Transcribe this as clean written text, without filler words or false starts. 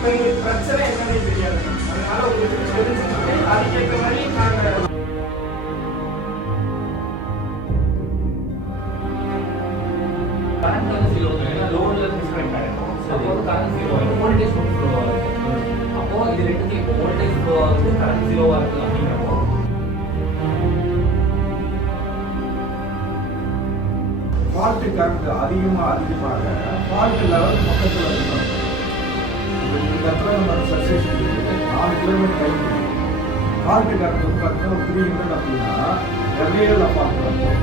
இப்போ எங்களுக்கு பிரச்சனை என்னன்னே தெரியாது. அதனால உங்களுக்கு தெரிஞ்சுக்கிட்டு அதுக்கேற்ற மாதிரி நாங்கள் கரண்ட் வந்து 0 ஏன்னா லோட்ல டிஸ்கனெக்ட் ஆகிடும். அப்போ வந்து கரண்ட் 0 ஆகிடும், வோல்டேஜ் மட்டும் ஃப்ளோ ஆகுது. அப்போ இது ரெண்டுத்தையும் இப்போ வோல்டேஜ் ஃப்ளோ ஆகுது, கரண்ட் 0 ஆகுது அப்படிங்கிறப்போ ஃபால்ட்டு கரண்ட் அதிகமாக ஃபால்ட் லெவல் பக்கத்தில் இருக்கும். இந்த இடத்துல நம்ம சப்ஸ்டேஷன் இருக்குது, 4 கிலோமீட்டர் லைன் இருக்குது. ஃபால்ட்டு கரண்ட் வந்து பார்த்தீங்கன்னா ஒரு 300 அப்படின்னா எவ்வளோ ஃபால்ட் இருக்கும்.